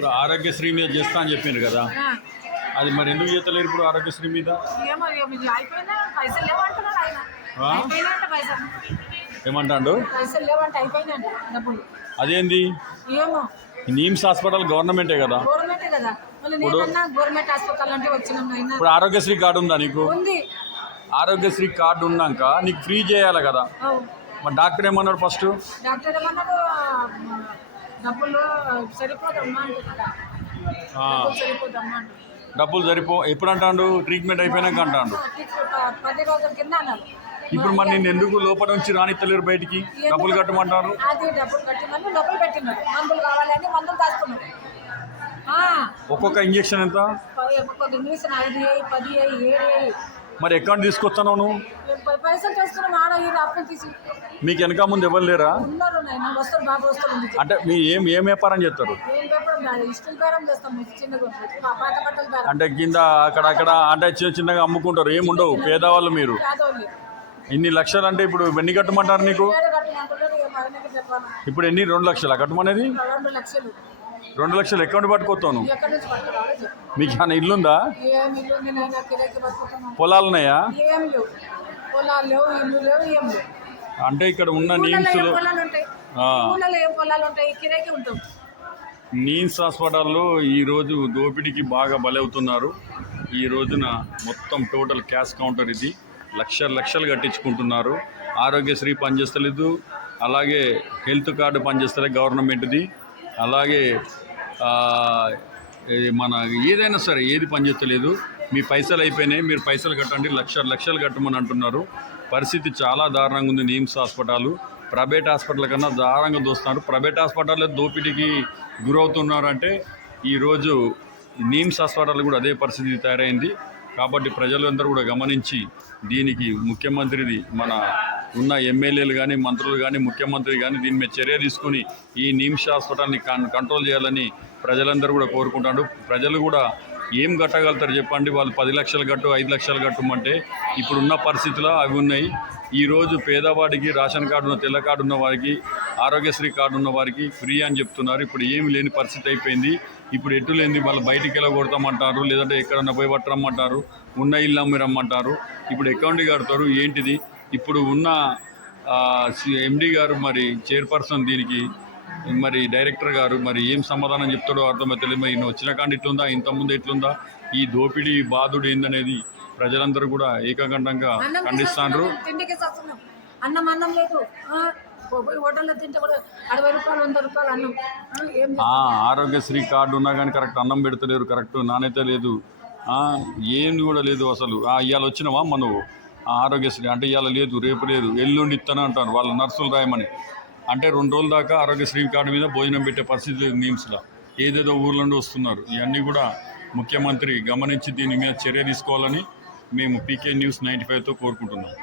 ఇప్పుడు ఆరోగ్యశ్రీ మీద చేస్తా అని చెప్పిండ్రు కదా, అది మరి ఎందుకు చేస్తలేరు ఇప్పుడు ఆరోగ్యశ్రీ మీద? ఏమంటాడు? అదేంది? నిమ్స్ హాస్పిటల్ గవర్నమెంటే కదా. ఇప్పుడు ఆరోగ్యశ్రీ కార్డు ఉందా నీకు? ఆరోగ్యశ్రీ కార్డు ఉన్నాక నీకు ఫ్రీ చేయాలి కదా. మరి డాక్టర్ ఏమన్నాడు ఫస్ట్? డబ్బులు ఎప్పుడు అంటాడు? ట్రీట్మెంట్ అయిపోయినాక అంటాడు. ఇప్పుడు మరి నేను ఎందుకు లోపల నుంచి రానిత్తలేరు బయటికి? డబ్బులు కట్టమంటారు. ఒక్కొక్క ఇంజక్షన్ ఎంత? మరి అకౌంట్ తీసుకొస్తాను నువ్వు? మీకు వెనక ముందు ఎవరు లేరా? అంటే మీ ఏం వ్యాపారం చేస్తారు? అంటే కింద అక్కడ అంటే చిన్నగా అమ్ముకుంటారు, ఏముండవు, పేదవాళ్ళు మీరు. ఇన్ని లక్షలు అంటే ఇప్పుడు ఎన్ని కట్టమంటారు నీకు? ఇప్పుడు ఎన్ని? 2 లక్షలా కట్టమనేది? 2 లక్షలు అకౌంట్ పట్టుకొస్తాను. మీకు ఏమైనా ఇల్లుందా? పొలాలు ఉన్నాయా? అంటే ఇక్కడ ఉన్న నీమ్స్ హాస్పిటల్లో ఈరోజు దోపిడీకి బాగా బలవుతున్నారు. ఈ రోజున మొత్తం టోటల్ క్యాష్ కౌంటర్ ఇది. లక్షలు కట్టించుకుంటున్నారు. ఆరోగ్యశ్రీ పనిచేస్తలేదు, అలాగే హెల్త్ కార్డు పనిచేస్తలేదు గవర్నమెంట్ది, అలాగే మన ఏదైనా సరే ఏది పనిచేస్తలేదు. మీ పైసలు అయిపోయినాయి, మీరు పైసలు కట్టండి, లక్షలు కట్టమని అంటున్నారు. పరిస్థితి చాలా దారుణంగా ఉంది. నీమ్స్ హాస్పిటల్ ప్రైవేట్ హాస్పిటల్ కన్నా దారుణంగా దోస్తున్నారు. ప్రైవేట్ హాస్పిటల్లో దోపిడీకి గురవుతున్నారంటే ఈరోజు నీమ్స్ హాస్పిటల్ కూడా అదే పరిస్థితి తయారైంది. కాబట్టి ప్రజలందరూ కూడా గమనించి దీనికి ముఖ్యమంత్రిది, మన ఉన్న ఎమ్మెల్యేలు కానీ, మంత్రులు కానీ, ముఖ్యమంత్రి కానీ దీని మీద చర్య తీసుకుని ఈ నీమ్స్ హాస్పిటల్ని కంట్రోల్ చేయాలని ప్రజలందరూ కూడా కోరుకుంటారు. ప్రజలు కూడా ఏం కట్టగలుగుతారు చెప్పండి? వాళ్ళు 10 లక్షలు కట్టు, 5 లక్షలు కట్టమంటే ఇప్పుడున్న పరిస్థితుల్లో అవి ఉన్నాయి. ఈరోజు పేదవాడికి రేషన్ కార్డు ఉన్న, తెల్ల కార్డు ఉన్న వారికి, ఆరోగ్యశ్రీ కార్డు ఉన్న వారికి ఫ్రీ అని చెప్తున్నారు. ఇప్పుడు ఏమి లేని పరిస్థితి అయిపోయింది. ఇప్పుడు ఎటు లేని వాళ్ళు బయటికి వెళ్ళగొడతామంటారు, లేదంటే ఎక్కడన్నా పోయి పట్టరమ్మంటారు, ఉన్న ఇల్లు అమ్మిరమ్మంటారు. ఇప్పుడు అకౌంట్ కడతారు. ఏంటిది? ఇప్పుడు ఉన్న ఎండి గారు, మరి చైర్పర్సన్ దీనికి, మరి డైరెక్టర్ గారు మరి ఏం సమాధానం చెప్తాడో అర్థమవుతలేదు. మరి వచ్చిన కాండి ఇట్లుందా, ఇంతకుముందు ఎట్లుందా, ఈ దోపిడీ బాధుడు ఏందనేది ప్రజలందరూ కూడా ఏకకంఠంగా ఖండిస్తున్నారు. ఆరోగ్యశ్రీ కార్డు ఉన్నా కానీ కరెక్ట్ అన్నం పెడతలేరు, కరెక్ట్ నాణ్యత లేదు, ఏంది కూడా లేదు అసలు. ఇవాళ వచ్చినావా నువ్వు ఆరోగ్యశ్రీ అంటే? ఇవాళ లేదు, రేపు లేదు, ఎల్లుండి ఇస్తాను అంటారు వాళ్ళు నర్సులు రాయమని. అంటే 2 రోజుల దాకా ఆరోగ్యశ్రీ కార్డు మీద భోజనం పెట్టే పరిస్థితి లేదు నీమ్స్లో. ఏదేదో ఊర్ల నుండి వస్తున్నారు. ఇవన్నీ కూడా ముఖ్యమంత్రి గమనించి దీని మీద చర్య తీసుకోవాలని మేము పీకే న్యూస్ 95తో కోరుకుంటున్నాం.